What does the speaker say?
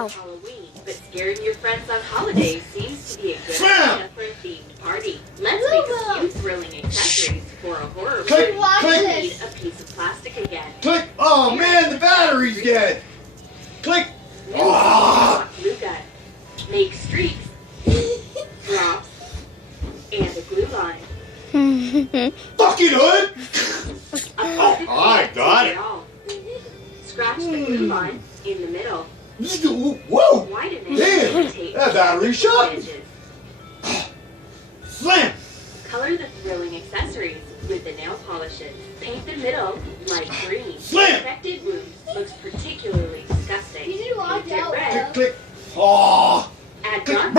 Wow. Halloween, but scaring your friends on holidays seems to be a good Slam. idea for a themed party. Let's make a few thrilling accessories for a horror Click, party. click. We need a piece of plastic again. Click. Oh man, the battery's dead. Click. Ah. Glue gun. Make streaks, drops, and a glue line. Fucking hood. Oh, I got it. Scratch the glue line in the middle. Whoa. Widen it. Damn, and tape that battery shot. edges. Slam. Color the thrilling accessories with the nail polishes. Paint the middle light green. Slam. Infected wounds looks particularly disgusting. You need to walk Paint it out. red. Click, click. Oh. Add Click. dark